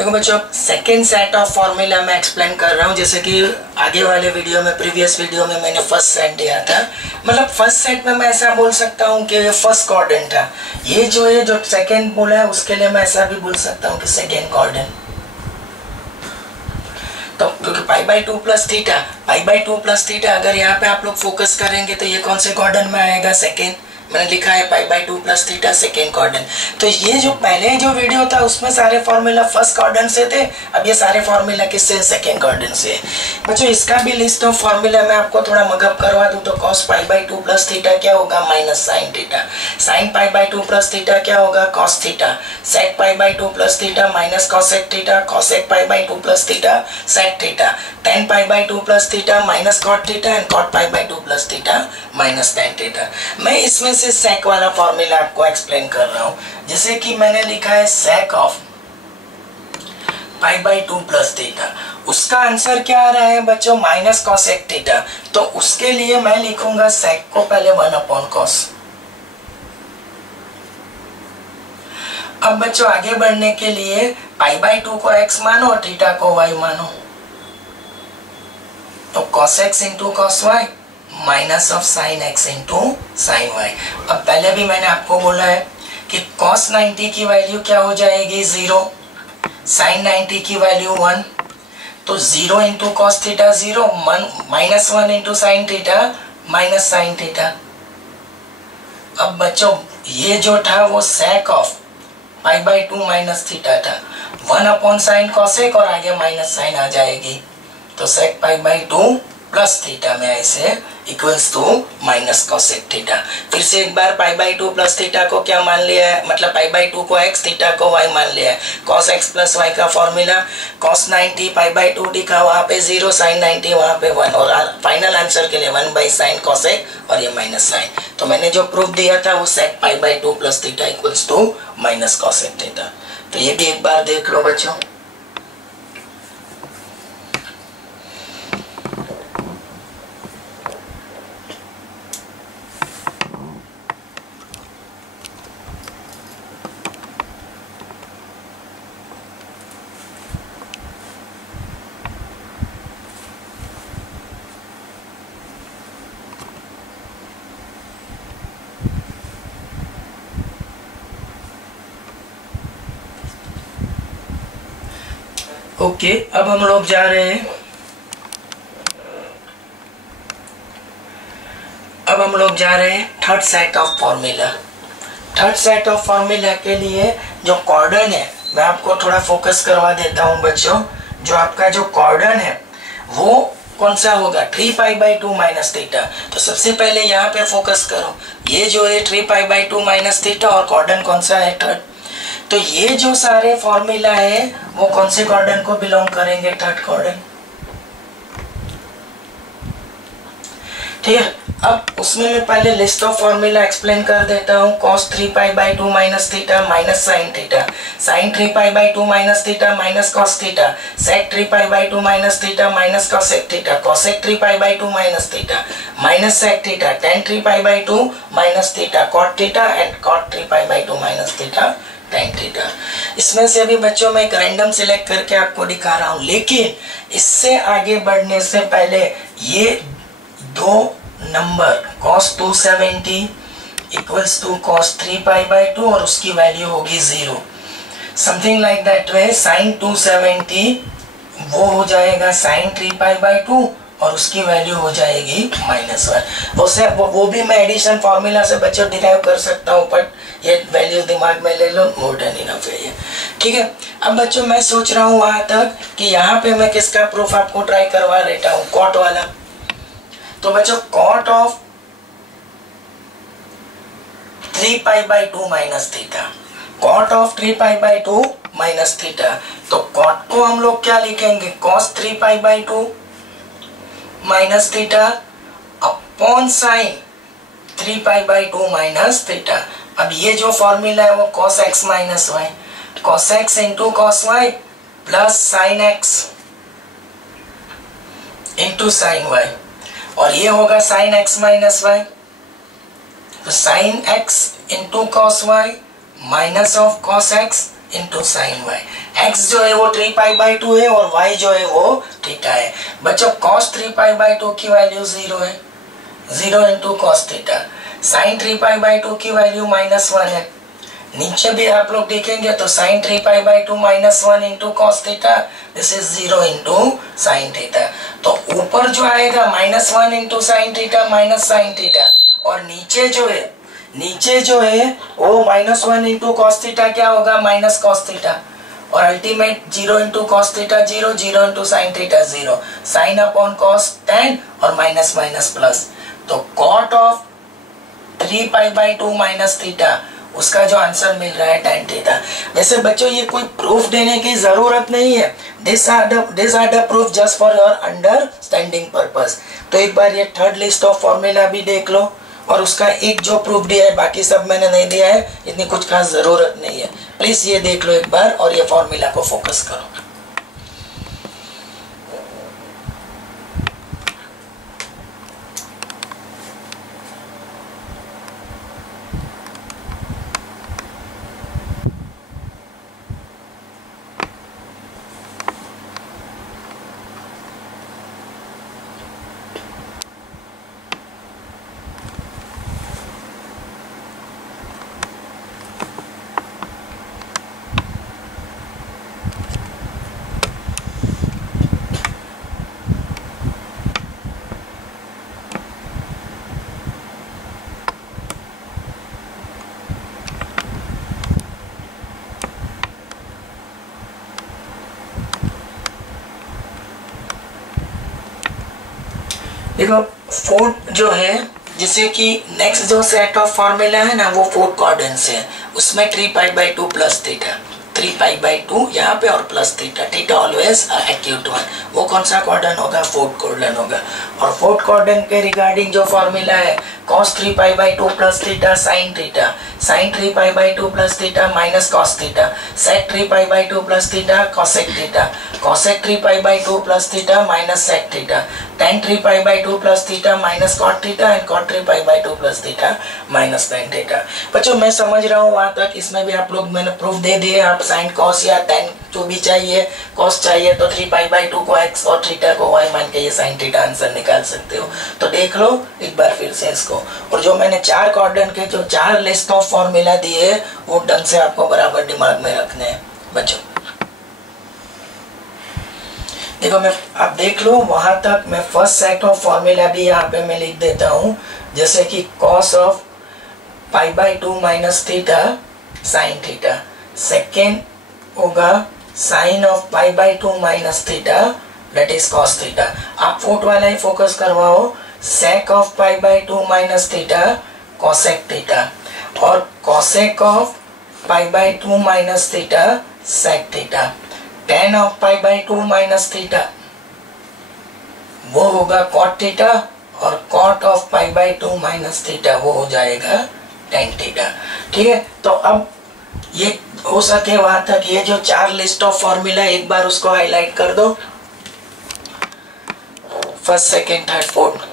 देखो बच्चों, second set of formula मैं एक्सप्लेन कर रहा हूँ। जैसे कि आगे वाले वीडियो में, प्रीवियस वीडियो में मैंने फर्स्ट सेट दिया था। मतलब फर्स्ट सेट में मैं ऐसा बोल सकता हूँ कि ये फर्स्ट क्वाड्रेंट था। ये जो सेकेंड बोला है उसके लिए मैं ऐसा भी बोल सकता हूँ कि सेकेंड क्वाड्रेंट। तो क्योंकि π/2 प्लस थीटा, π/2 प्लस थीटा अगर यहाँ पे आप लोग फोकस करेंगे तो ये कौन से क्वाड्रेंट में आएगा? सेकेंड। मैंने लिखा है π/2 प्लस थीटा सेकेंड क्वाड्रेंट। तो ये जो पहले जो वीडियो था उसमें सारे फॉर्मूला फर्स्ट क्वाड्रेंट से थे, अब ये सारे फॉर्मूला किससे? सेकेंड क्वाड्रेंट से। बच्चों इसका भी लिस्ट ऑफ फॉर्मूला मैं आपको थोड़ा मगअप करवा दूं तो cos π/2 प्लस थीटा क्या होगा? Minus sine theta. Sine π/2 plus theta क्या होगा? cos theta. sec π/2 plus theta minus cosec theta. cosec π/2 plus theta sec theta. tan π/2 plus theta minus cot theta and cot π/2 plus theta minus tan theta. मैं इसमें से sec वाला formula आपको explain कर रहा हूँ। जैसे कि मैंने लिखा है sec ऑफ π/2 प्लस थीटा, उसका आंसर क्या आ रहा है बच्चों? Minus cosec theta. तो उसके लिए मैं लिखूंगा sec को पहले 1/cos। अब बच्चों आगे बढ़ने के लिए π/2 को x मानो और थीटा को y मानो, तो cos x into cos y minus of sine x into sine y। अब पहले भी मैंने आपको बोला है कि cos 90 की वैल्यू क्या हो जाएगी? 0। साइन 90 की वैल्यू 1, तो 0 into cos theta 0, minus 1 into sine theta minus sine theta. अब बच्चों ये जो था वो sec ऑफ π/2 माइनस थीटा था, 1/sin cosec और आगे माइनस साइन आ जाएगी, तो sec π/2 प्लस थीटा में ऐसे equals to minus cosec theta. फिर से एक बार π/2 प्लस थीटा को क्या मान लिया है? मतलब π/2 को x, थीटा को y मान लिया है। cos x प्लस y का फॉर्मूला cos 90 π/2 लिखा, वहाँ पे 0, sin 90 वहाँ पे 1, और फाइनल आंसर के लिए 1/sin cosec और ये माइनस साइन। तो मैंने जो प्रूफ दिया था वो sec π/2 plus theta equals to minus cosec theta. तो ये भी एक बार देख लो बच्चों। ओके, अब हम लोग जा रहे हैं third set of formula. Third set of formula के लिए जो कॉर्डन है मैं आपको थोड़ा फोकस करवा देता हूं बच्चों। जो आपका जो कॉर्डन है वो कौन सा होगा? 3π/2 माइनस थीटा। तो सबसे पहले यहाँ पे फोकस करो, ये जो है 3π/2 माइनस थीटा और कॉर्डन कौन सा है? थर्ड। तो ये जो सारे फॉर्मूला है वो कौन से कॉर्डन को बिलोंग करेंगे? थर्ड कॉर्डन। ठीक है, अब उसमें मैं पहले लिस्ट ऑफ फॉर्मूला एक्सप्लेन कर देता हूँ। cos 3π/2 minus theta minus sine theta, sine 3π/2 minus theta minus cos theta, sec 3π/2 minus theta minus cosec theta, cosec 3π/2 minus theta minus sec theta, tan 3π/2 minus theta cot theta and cot 3π/2 minus theta tan theta. इसमें से भी बच्चों मैं एक random select करके आपको दिखा रहा हूँ, लेकिन इससे आगे बढ़ने से पहले ये दो number cos 270 equals to cos 3π/2 और उसकी वैल्यू होगी 0, something like that way. sin 270 वो हो जाएगा sin 3π/2 और उसकी वैल्यू हो जाएगी -1। वो भी मैं एडिशन फॉर्मूला से बच्चों डिराइव कर सकता हूँ, बट ये वैल्यू दिमाग में ले लो, मोर देन इनफ है ये। ठीक है, अब बच्चों मैं सोच रहा हूँ वहां तक कि यहाँ पे मैं किसका प्रूफ आपको ट्राई करवा देता हूँ? कॉट वाला। तो बच्चों cot of 3π/2 minus theta, cot of 3π/2 minus theta. तो कॉट को हम लोग क्या लिखेंगे? cos 3π/2 minus theta upon sine 3π/2 minus theta. अब ये जो फॉर्मूला है वो cos x minus y, cos x into cos y plus sine x into sine y, और ये होगा साइन x माइनस वाई, तो sine x into cos y minus of cos x into sine y। x जो है वो 3π/2 है और y जो है वो थीटा है। बच्चों cos 3π/2 की वैल्यू 0 है, 0 इंटू cos थीटा। sin 3π/2 की वैल्यू -1 है। नीचे भी आप लोग देखेंगे तो sin 3π/2 -1 into cos theta, this is 0 into sin theta. तो ऊपर जो आएगा -1 into sin theta minus sin theta, और नीचे जो है वो -1 इंटू cos थीटा क्या होगा, माइनस cos थीटा, और ultimate 0 into cos theta 0, 0 into sin theta 0, sin upon cos tan और माइनस माइनस प्लस। तो cot ऑफ 3π/2 माइनस थीटा, उसका जो आंसर मिल रहा है tan थीटा। वैसे बच्चों ये कोई प्रूफ देने की जरूरत नहीं है, this are the proof just for your understanding purpose. तो एक बार ये थर्ड लिस्ट ऑफ फॉर्मूला भी देख लो, और उसका एक जो प्रूफ दिया है, बाकी सब मैंने नहीं दिया है, इतनी कुछ खास जरूरत नहीं है। प्लीज ये देख लो एक बार और ये फॉर्मूला को फोकस करो। देखो फोर्थ जो है, जैसे कि नेक्स्ट जो सेट ऑफ फॉर्मूला है ना वो फोर्थ क्वाड्रेंट है, उसमें 3π/2 प्लस थीटा, 3π/2 यहाँ पे और plus theta, theta always acute one. वो कौन सा क्वाड्रेंट होगा, फोर्थ क्वाड्रेंट होगा। और फोर्थ क्वाड्रेंट के रिगार्डिंग जो फॉर्मूला है cos 3π/2 plus theta sin theta, sin 3π/2 plus theta minus cos theta, sec 3π/2 plus theta cosec theta, cosec 3π/2 plus theta minus sec theta, tan 3π/2 plus theta minus cot theta and cot 3π/2 plus theta minus tan theta. बच्चों मैं समझ रहा हूँ वहां तक, इसमें भी आप लोग मैंने प्रूफ दे दिए। आप sin cos या tan जो भी चाहिए, cos चाहिए तो 3π/2 को x और थीटा को y मान के ये sin थीटा आंसर निकाल सकते हो। तो देख लो एक बार फिर से इसको, और जो मैंने 4 क्वाड्रेंट के जो 4 लिस्ट ऑफ फॉर्मूला दिए वो ढंग से आपको बराबर दिमाग में रखने हैं बच्चों। देखो मैं आप देख लो वहां तक, मैं फर्स्ट सेट ऑफ फॉर्मूला भी यहाँ पे मैं लिख देता हूँ, जैसे कि cos of π/2 minus theta sin theta, second होगा sin of π/2 minus theta that is cos theta. आप फोर्थ वाला ही फोकस करवाओ, sec of π/2 minus theta cosec theta, और cosec of π/2 minus theta sec theta, tan of π/2 minus theta वो होगा cot theta, और cot of π/2 minus theta वो हो जाएगा tan थीटा। ठीक है, तो अब ये हो सके वहां तक ये जो 4 लिस्ट ऑफ फॉर्मूला एक बार उसको हाईलाइट कर दो, फर्स्ट सेकेंड थर्ड फोर्थ।